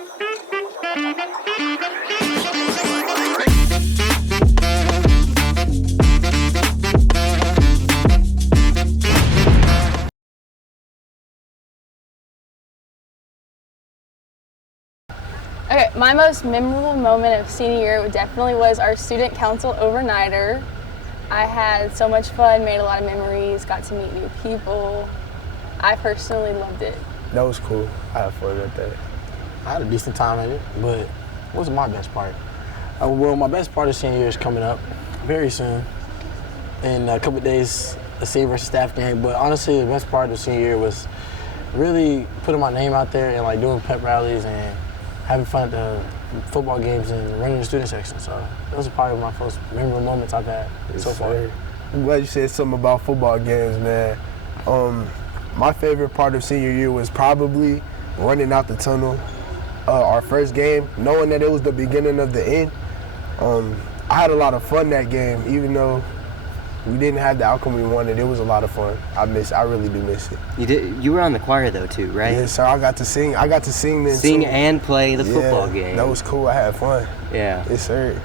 Okay, my most memorable moment of senior year definitely was our student council overnighter. I had so much fun, made a lot of memories, got to meet new people. I personally loved it. That was cool. I had fun at that. I had a decent time at it, but what was my best part? Well, my best part of senior year is coming up very soon. In a couple of days, a senior versus staff game. But honestly, the best part of senior year was really putting my name out there and like doing pep rallies and having fun at the football games and running the student section. So those are probably my most memorable moments I've had so far. I'm glad you said something about football games, man. My favorite part of senior year was probably running out the tunnel. Our first game, knowing that it was the beginning of the end. I had a lot of fun that game, even though we didn't have the outcome we wanted. It was a lot of fun. I really do miss it. You did. You were on the choir though too, right? Yes, sir. I got to sing then Sing too. and play the football game. That was cool. I had fun. Yeah. Yes, sir.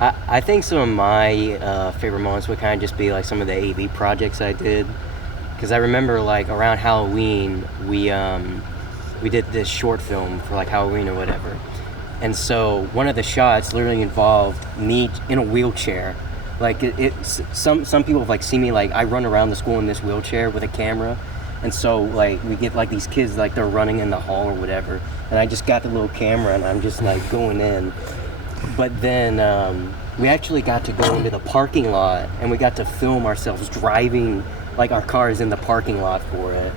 I think some of my favorite moments would kind of just be like some of the AV projects I did, because I remember like around Halloween we did this short film for like Halloween or whatever, and so one of the shots literally involved me in a wheelchair. Like some people have like seen me like I run around the school in this wheelchair with a camera, and so like we get like these kids like they're running in the hall or whatever, and I just got the little camera and I'm just like going in. But then we actually got to go into the parking lot and we got to film ourselves driving like our cars in the parking lot for it.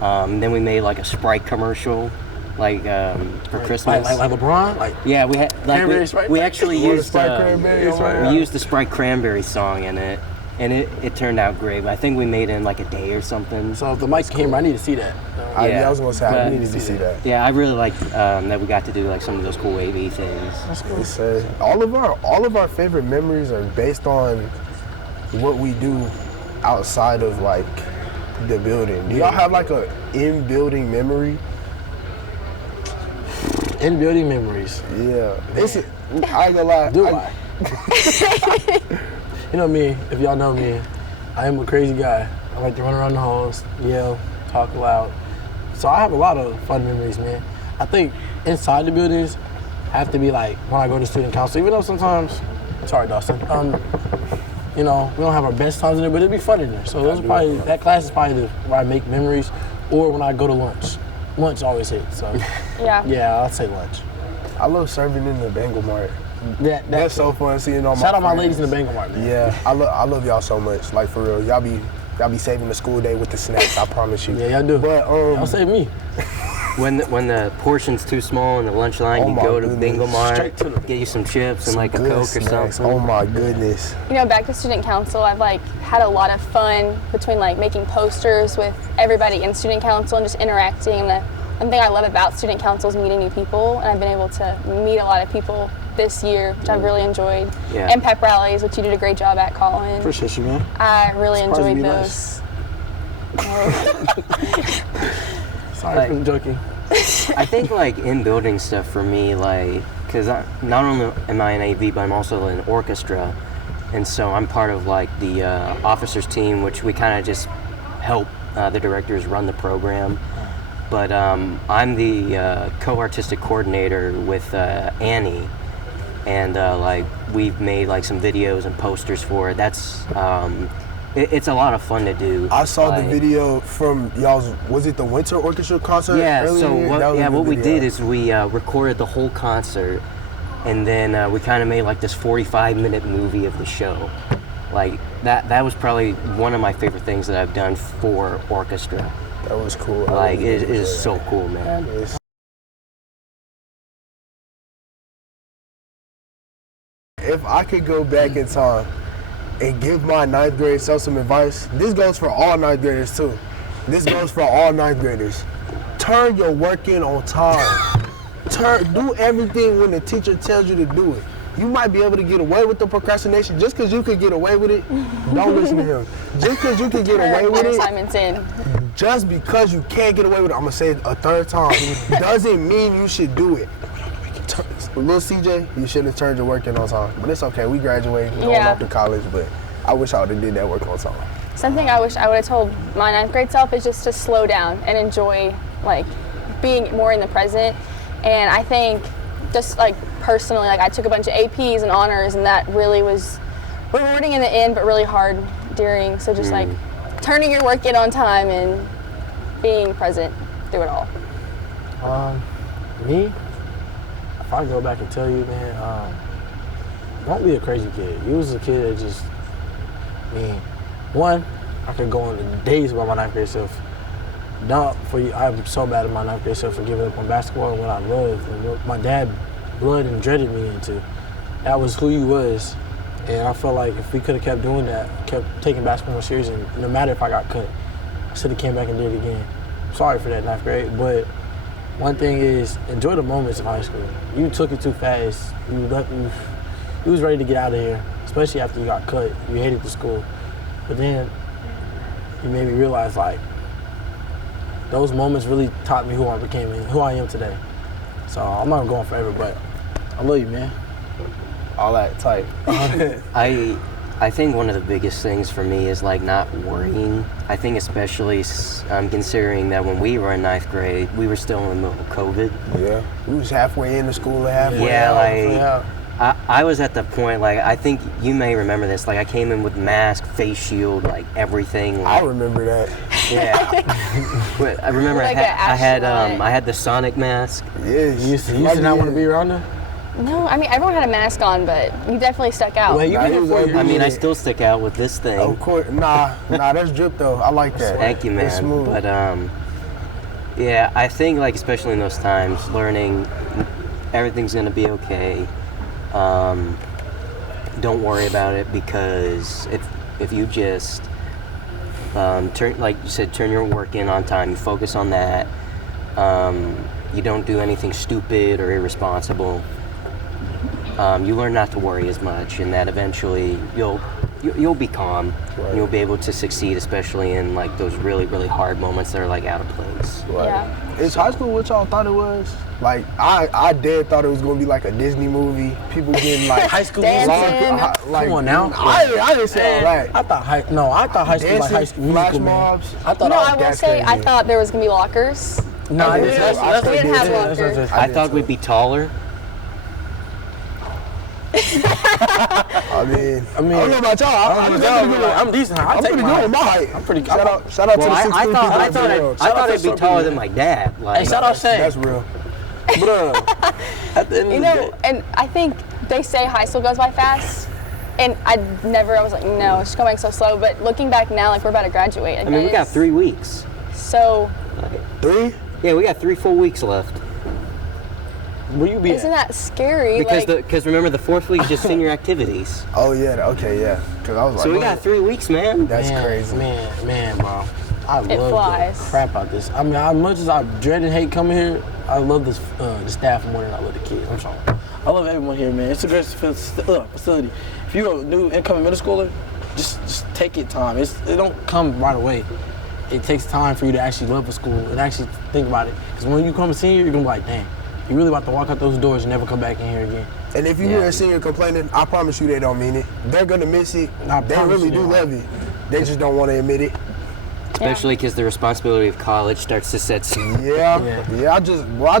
Then we made like a Sprite commercial, like for Christmas. Like LeBron? Like yeah, we had like we actually used we used the Sprite Cranberry song in it, and it turned out great. But I think we made it in like a day or something. So if the mic came, I need to see that. I was gonna say I needed to see that. Yeah, I really liked that we got to do like some of those cool AV things. That's cool. Yes, sir. All of our favorite memories are based on what we do outside of like the building. Do y'all have like a in-building memory? In-building memories. Yeah. I ain't gonna lie. Do I? You know me, if y'all know me, I am a crazy guy. I like to run around the halls, yell, talk loud. So I have a lot of fun memories, man. I think inside the buildings have to be like when I go to student council, even though sometimes, sorry Dawson, you know, we don't have our best times in there, but it'd be fun in there. So those are probably, that class is probably where I make memories, or when I go to lunch. Lunch always hits, so. Yeah, I'll say lunch. I love serving in the Bengal Mart. That's so fun seeing all my Shout out my friends. ladies in the Bengal Mart, man. Yeah, I love y'all so much. Like for real, y'all be saving the school day with the snacks. I promise you. Yeah, y'all do. But y'all save me. When the portion's too small in the lunch line, you go to Bengal Mart, get you some chips and like a Coke snacks. or something. Oh my goodness. You know, back to student council, I've like had a lot of fun between like making posters with everybody in student council and just interacting. And one thing I love about student council is meeting new people, and I've been able to meet a lot of people this year, which I've really enjoyed. Yeah. And pep rallies, which you did a great job at, Colin. Appreciate you, man. I really enjoyed Nice. those. Sorry for joking. I think like in building stuff for me, like, because not only am I in AV, but I'm also in orchestra, and so I'm part of like the officers team, which we kind of just help the directors run the program. But I'm the co-artistic coordinator with Annie, and like we've made like some videos and posters for it. That's it's a lot of fun to do. I saw the video from y'all's, was it the Winter Orchestra concert? Yeah, so what we video. did is we recorded the whole concert, and then we kind of made like this 45-minute movie of the show. Like that was probably one of my favorite things that I've done for orchestra. That was cool. Like it is so cool, man. If I could go back in time and give my 9th grade self some advice, this goes for all 9th graders too. This goes for all 9th graders. Turn your work in on time. Do everything when the teacher tells you to do it. You might be able to get away with the procrastination just because you could get away with it. Don't listen to him. Just because you can get away with it. Assignments in. just because you can't get away with it, I'm gonna say it a third time, doesn't mean you should do it. Little CJ, you shouldn't have turned your work in on time, but it's okay. We graduated, going off to college, but I wish I would have did that work on time. Something I wish I would have told my 9th grade self is just to slow down and enjoy like being more in the present. And I think just like personally, like I took a bunch of APs and honors, and that really was rewarding in the end, but really hard during. So just like turning your work in on time and being present through it all. Me? If I go back and tell you, man, don't be a crazy kid. You was a kid that just, one, I could go on days about my 9th grade self. I'm so bad at my 9th grade self for giving up on basketball and what I loved and what my dad blood and dreaded me into. That was who he was. And I felt like if we could have kept doing that, kept taking basketball more serious, and no matter if I got cut, I should have came back and did it again. Sorry for that 9th grade, but one thing is, enjoy the moments of high school. You took it too fast. You was ready to get out of here, especially after you got cut. You hated the school. But then you made me realize, like, those moments really taught me who I became and who I am today. So I'm not going forever, but I love you, man. All that type. I think one of the biggest things for me is like not worrying. I think especially considering that when we were in 9th grade, we were still in the middle of COVID. Yeah, we was halfway into school and halfway out. I was at the point, like, I think you may remember this, like I came in with mask, face shield, like everything. Like, I remember that. Yeah. I remember Like I had the Sonic mask. Yes. You used to not want to be around them? No, I mean everyone had a mask on, but you definitely stuck out. Well, I mean, I still stick out with this thing. Of course, nah, that's drip though. I like that. Thank you, man. It's smooth. But yeah, I think like especially in those times, learning everything's gonna be okay. Don't worry about it, because if you just turn, like you said, turn your work in on time, you focus on that. You don't do anything stupid or irresponsible. You learn not to worry as much, and that eventually you'll be calm. Right. And you'll be able to succeed, especially in like those really, really hard moments that are like out of place. Right. Yeah. Is high school what y'all thought it was? Like I dead thought it was gonna be like a Disney movie. People getting like High school Dancing. like, come on now. I didn't say all that. I thought high school was like High School flash Musical, man. mobs. I thought No, I I will that's say I crazy. thought there was gonna be lockers. No, I I did didn't. too. I We didn't have That's- lockers. I thought we'd be taller. I mean, I don't know about y'all. I'm decent. I'm pretty good with my height. I'm pretty. Shout out to Well, the 6'2" I people thought in the world. I thought to I'd be some taller people. than my dad. Like, Hey, shout out Shane. That's real. Bruh. At the end You of the know, day. and I think they say high school goes by fast, and I was like, no, it's going so slow. But looking back now, like we're about to graduate. Like, I mean, we that got is 3 weeks. So, 3? Yeah, we got 3 full weeks left. Where you be isn't at? that scary? Because like, because remember the 4th week is just senior activities. Oh yeah. Okay. Yeah. Because I was like, So we got 3 weeks, man. that's crazy. Man, bro. I love flies. the crap out this. I mean, as much as I dread and hate coming here, I love this the staff more than I love the kids. I'm sorry. I love everyone here, man. It's a great facility. If you're a new incoming middle schooler, just take your time. It don't come right away. It takes time for you to actually love the school and actually think about it. Because when you come a senior, you're gonna be like, dang, you're really about to walk out those doors and never come back in here again. And if you hear a senior complaining, I promise you they don't mean it. They're gonna miss it. I They promise really you do they love it. They just don't want to admit it. Especially because the responsibility of college starts to set. Yeah. I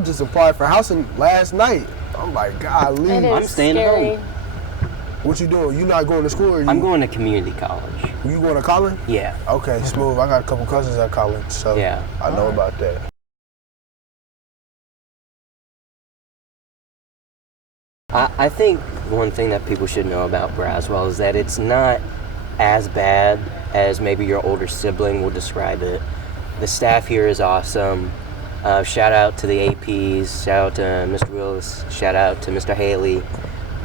just applied for housing last night. I'm like, golly. it is I'm staying scary. home. What you doing? You not going to school? Or you, I'm going to community college. You going to college? Yeah. Okay, smooth. I got a couple cousins at college, so Yeah. I know about that. I think one thing that people should know about Braswell is that it's not as bad as maybe your older sibling will describe it. The staff here is awesome. Shout out to the APs. Shout out to Mr. Willis. Shout out to Mr. Haley.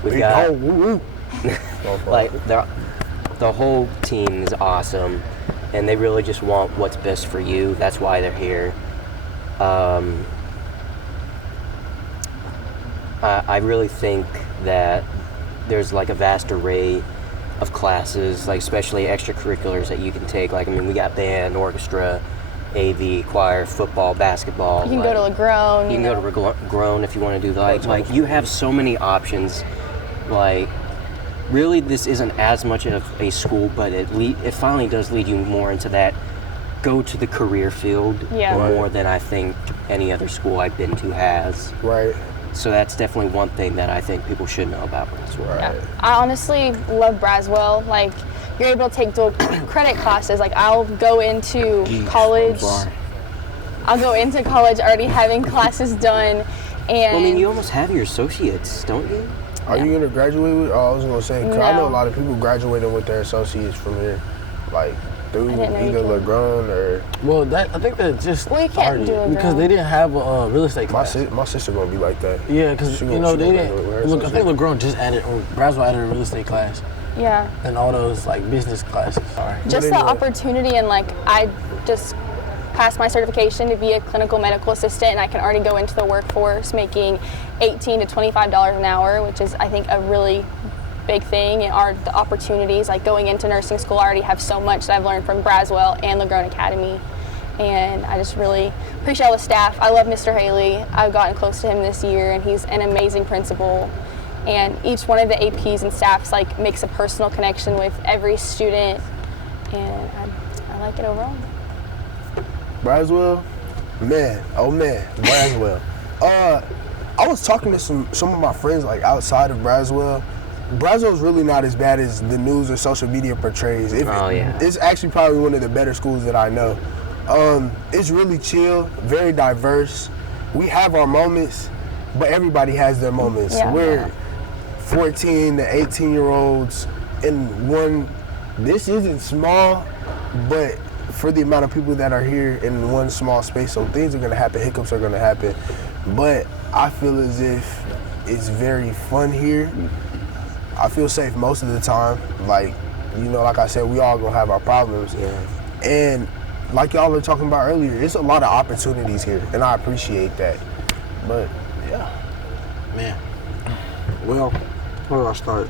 We've got Oh, woo, woo. like the whole team is awesome, and they really just want what's best for you. That's why they're here. I really think that there's like a vast array of classes, like especially extracurriculars that you can take. Like, I mean, we got band, orchestra, AV, choir, football, basketball. You can go to LaGrone. You can go to LaGrone if you want to do like you have so many options. Like, really, this isn't as much of a school, but it finally does lead you more into that go to the career field more than I think any other school I've been to has. Right. So that's definitely one thing that I think people should know about Braswell. Right. Yeah. I honestly love Braswell. Like, you're able to take dual credit classes. Like, I'll go into college. I'll go into college already having classes done. And Well, I mean, you almost have your associates, don't you? Are you gonna graduate with? Oh, I was gonna say, 'cause I know a lot of people graduating with their associates from here, like through I didn't know you either could. LaGrone or. Well, I think that just Well, you can't started do it, because girl. they didn't have a real estate My class. my sister gonna be like that. Yeah, because She you gonna- know she they gonna didn't. graduate with her Look, I think associate. LaGrone just added, or Braswell added a real estate class yeah, and all those like business classes. Sorry. just the anyway. opportunity, and like, I just passed my certification to be a clinical medical assistant, and I can already go into the workforce making $18 to $25 an hour, which is, I think, a really big thing. And are the opportunities, like going into nursing school, I already have so much that I've learned from Braswell and LaGrone Academy, and I just really appreciate all the staff. I love Mr. Haley. I've gotten close to him this year, and he's an amazing principal. And each one of the APs and staffs like makes a personal connection with every student, and I like it overall. Braswell, man, Braswell. I was talking to some of my friends like outside of Braswell. Braswell's really not as bad as the news or social media portrays. It's actually probably one of the better schools that I know. It's really chill, very diverse. We have our moments, but everybody has their moments. Yeah. We're 14 to 18-year-olds in one. This isn't small, but for the amount of people that are here in one small space, so things are gonna happen, hiccups are gonna happen. But I feel as if it's very fun here. I feel safe most of the time. Like, you know, like I said, we all gonna have our problems. Yeah. And like y'all were talking about earlier, it's a lot of opportunities here, and I appreciate that. But yeah. Man. Well, where do I start?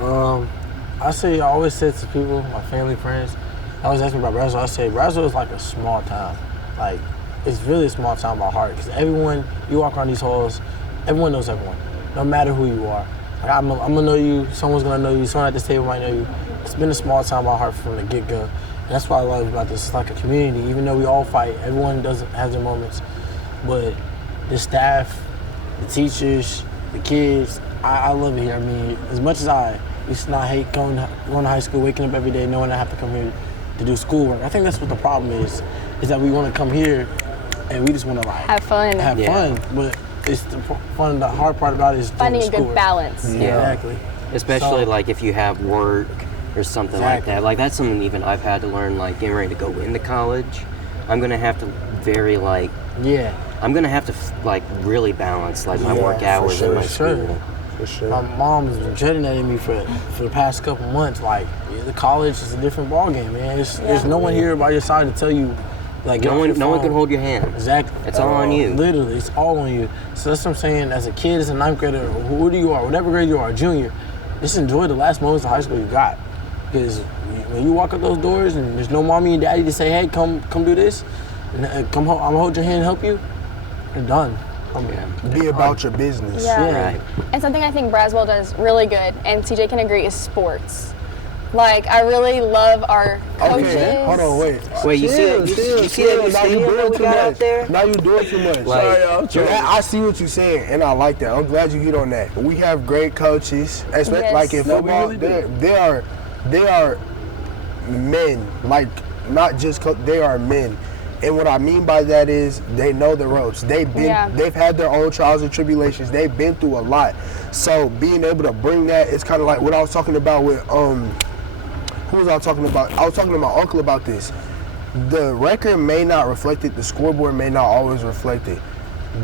I always say to people, my family, friends, I always ask me about Braswell. I say Braswell is like a small town. Like, it's really a small town by heart, because everyone, you walk around these halls, everyone knows everyone, no matter who you are. Like, I'm gonna know you, someone's gonna know you, someone at this table might know you. It's been a small town by heart from the get-go. And that's what I love about this. It's like a community. Even though we all fight, everyone has their moments. But the staff, the teachers, the kids, I love it here. I mean, as much as I used to not hate going to high school, waking up every day, knowing I have to come here to do schoolwork. I think that's what the problem is that we want to come here and we just want to like Have fun. have fun. But it's the fun. The hard part about it is Finding a doing good schoolwork. balance. Yeah. Exactly. Especially So- like if you have work or something like Exactly. that. Like that's something even I've had to learn, like getting ready to go into college. I'm gonna have to Yeah. I'm gonna have to like really balance like my Yeah, work for hours sure, and my sure. school. For sure. My mom's been dreading that in me for the past couple months. Like, the college is a different ballgame, man. There's no one here by your side to tell you, like, get No off one your no one phone. can hold your hand. Exactly. It's all on you. Literally, it's all on you. So that's what I'm saying. As a kid, as a ninth grader, who you are, whatever grade you are, junior, just enjoy the last moments of high school you got. Because when you walk up those doors and there's no mommy and daddy to say, hey, come do this, and come home, I'm gonna hold your hand and help you, you're done. Be about your business. Yeah. Yeah. Right. And something I think Braswell does really good, and CJ can agree, is sports. Like, I really love our coaches. Okay, hold on, wait. Wait, you see that you see that new Now you stadium that doing we too got out much. there? Now you doing too much. Like- Sorry, y'all. Yeah, I see what you're saying, and I like that. I'm glad you hit on that. We have great coaches, especially Yes. like in No, we football. really do. They are men, like not just they are men. And what I mean by that is they know the ropes. They've had their own trials and tribulations. They've been through a lot. So being able to bring that, it's kind of like what I was talking about with who was I talking about? I was talking to my uncle about this. The record may not reflect it, the scoreboard may not always reflect it,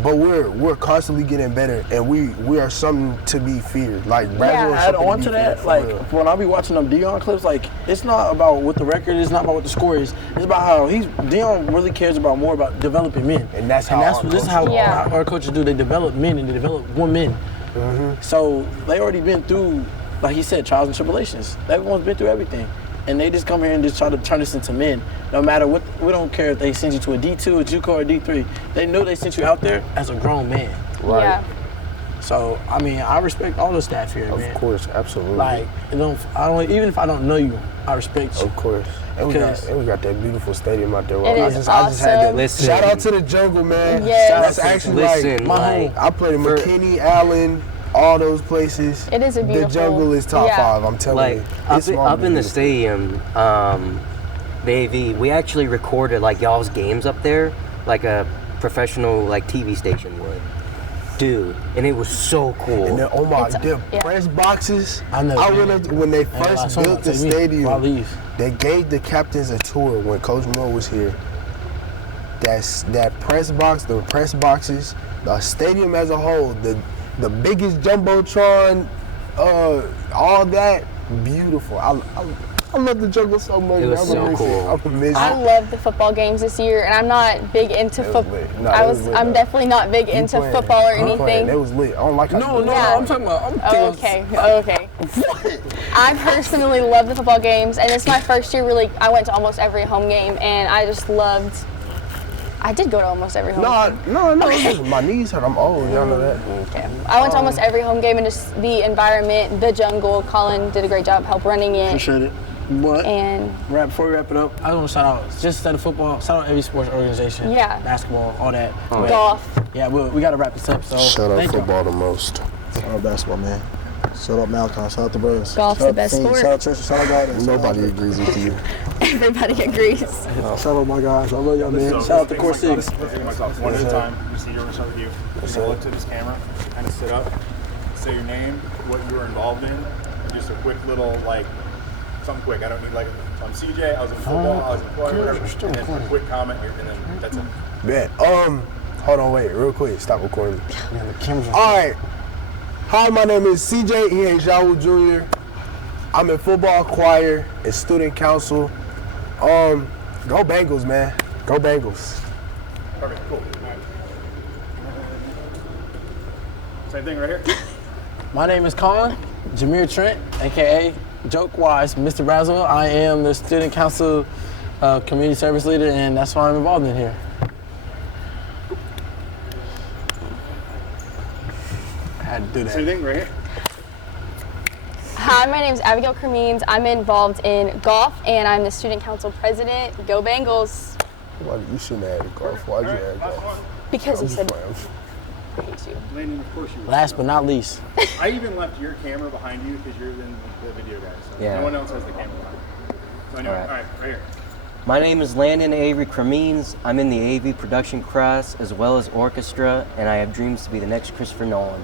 but we're constantly getting better, and we are something to be feared. Like Braswell is Add something on be to feared that, for like real. when I be watching them Dion clips, like it's not about what the record is, not about what the score is. It's about how Dion really cares about more about developing men, And that's how our this is how coaches are. our coaches do. They develop men and they develop women. So they already been through, like he said, trials and tribulations. Everyone's been through everything, and they just come here and just try to turn us into men. No matter what, we don't care if they send you to a D2, a JUCO, or a D3. They know they sent you out there as a grown man. Right. Yeah. So I mean, I respect all the staff here, man. Of course, absolutely. Like, even if I don't know you, I respect you. Of course. And we got that beautiful stadium out there. It I is just had to awesome. Listen. shout out to the jungle, man. Yes. That's actually Listen, my home. I played in McKinney, Allen, all those places. It is a beautiful. The jungle is top yeah. 5. I'm telling Like you. up in the stadium, the AV, we actually recorded like y'all's games up there, like a professional like TV station would. Dude, and it was so cool. And then, the yeah. press boxes. I know. went up when they first built the stadium. They gave the captains a tour when Coach Moore was here. That press box, the press boxes, the stadium as a whole, the biggest jumbotron, all that, beautiful. I love the jungle so much. It was so cool. I love the football games this year, and I'm not big into football. No, I'm definitely not big into football or anything. It was lit. I don't like how No, Yeah. I'm talking about. Okay. I personally love the football games, and it's my first year. Really, I went to almost every home game, and I just loved. I did go to almost every home game. No. My knees hurt. I'm old. Y'all know that. Okay. I went to almost every home game, and just the environment, the jungle. Colin did a great job help running it. Appreciate it. But And before we wrap it up, I want to shout out just instead of football, shout out every sports organization. Yeah. Basketball, all that. golf. Yeah, we got to wrap this up. So Shout out thank y'all. football the most. Shout out basketball, man. Shout out Malcolm. Shout out the Birds. Golf's the best Fiend. sport. Shout out Trisha. Shout out Guidance. Nobody agrees with you. Everybody agrees. Shout out my guys. I love y'all, man. Shout out to Core 6. Myself one at a time. Procedure, we'll start with you. You're gonna look to this camera, kind of sit up, say your name, what you were involved in, and just a quick little something quick. I don't need I'm CJ. I was in football. I was in choir, whatever. And then a quick comment, and then that's it. Man, hold on, wait, real quick. Stop recording. Man, the cameras are All right. Hi, my name is CJ Ihejawu Jr. I'm in football choir and student council. Go Bengals, man. Go Bengals. Perfect. Cool. All right. Same thing right here. My name is Colin Jameer Trent, aka Joke Wise, Mr. Braswell. I am the student council community service leader, and that's why I'm involved in here. I had to do that. Same thing right here. Hi, my name is Abigail Cremines. I'm involved in golf, and I'm the student council president. Go Bengals! Why, you shouldn't have had a golf. Why'd you add golf? Because he I'm said, playing. I hate you. Landon, of course you were. Last but not least, I even left your camera behind you because you're in the video guys. So Yeah. no one else has the camera behind. So anyway, all right, right here. My name is Landon Avery Cremines. I'm in the AV production class as well as orchestra, and I have dreams to be the next Christopher Nolan.